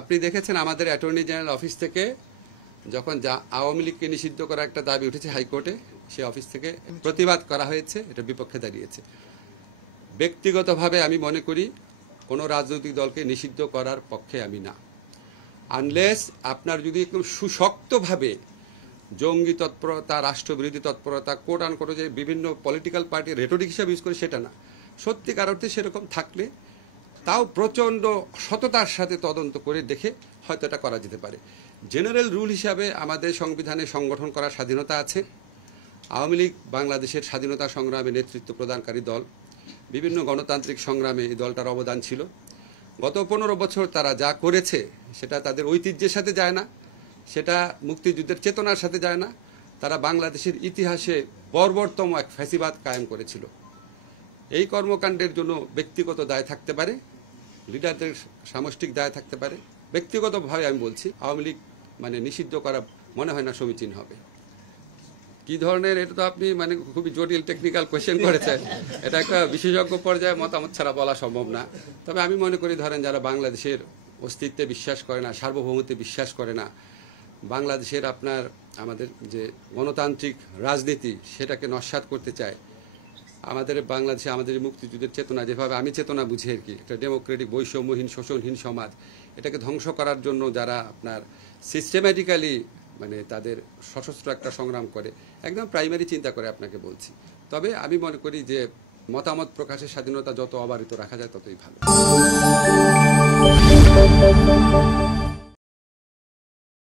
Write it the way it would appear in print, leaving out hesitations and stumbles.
আপনি দেখেছেন আমাদের অ্যাটর্নি জেনারেল অফিস থেকে যখন আওয়ামী লীগকে নিষিদ্ধ করা একটা দাবি উঠেছে হাইকোর্টে, সে অফিস থেকে প্রতিবাদ করা হয়েছে, এটা বিপক্ষে দাঁড়িয়েছে। ব্যক্তিগতভাবে আমি মনে করি কোনো রাজনৈতিক দলকে নিষিদ্ধ করার পক্ষে আমি না, আনলেস আপনার যদি একদম সুশক্তভাবে জঙ্গি তৎপরতা, রাষ্ট্রবিরোধী তৎপরতা, কোট আন কোট যে বিভিন্ন পলিটিক্যাল পার্টি রেটরিক হিসাবে ইউজ করে, সেটা না। সত্যিকার অর্থে সেরকম থাকলে তাও প্রচণ্ড সততার সাথে তদন্ত করে দেখে হয়তো এটা করা যেতে পারে। জেনারেল রুল হিসাবে আমাদের সংবিধানে সংগঠন করার স্বাধীনতা আছে। আওয়ামী লীগ বাংলাদেশের স্বাধীনতা সংগ্রামে নেতৃত্ব প্রদানকারী দল, বিভিন্ন গণতান্ত্রিক সংগ্রামে এই দলটার অবদান ছিল। গত 15 বছর তারা যা করেছে সেটা তাদের ঐতিহ্যের সাথে যায় না, সেটা মুক্তিযুদ্ধের চেতনার সাথে যায় না। তারা বাংলাদেশের ইতিহাসে বর্বরতম এক ফ্যাসিবাদ কায়েম করেছিল। এই কর্মকাণ্ডের জন্য ব্যক্তিগত দায় থাকতে পারে, লিডারদের সামষ্টিক দায় থাকতে পারে। ব্যক্তিগতভাবে আমি বলছি, আওয়ামী লীগ নিষিদ্ধ করা মনে হয় না সমীচীন হবে। কি ধরনের, এটা তো আপনি খুবই জটিল টেকনিক্যাল কোয়েশ্চেন করেছেন। এটা একটা বিশেষজ্ঞ পর্যায়ে মতামত ছাড়া বলা সম্ভব না। তবে আমি মনে করি, ধরেন যারা বাংলাদেশের অস্তিত্বে বিশ্বাস করে না, সার্বভৌমত্বে বিশ্বাস করে না, বাংলাদেশের আমাদের যে গণতান্ত্রিক রাজনীতি সেটাকে নস্যাৎ করতে চায়, আমাদের বাংলাদেশে আমাদের মুক্তিযুদ্ধের চেতনা যেভাবে আমি চেতনা বুঝি আর কি, একটা ডেমোক্রেটিক বৈষম্যহীন শোষণহীন সমাজ, এটাকে ধ্বংস করার জন্য যারা সিস্টেম্যাটিক্যালি তাদের সশস্ত্র একটা সংগ্রাম করে, একদম প্রাইমারি চিন্তা করে আপনাকে বলছি। তবে আমি মনে করি যে মতামত প্রকাশের স্বাধীনতা যত অবারিত রাখা যায় ততই ভালো।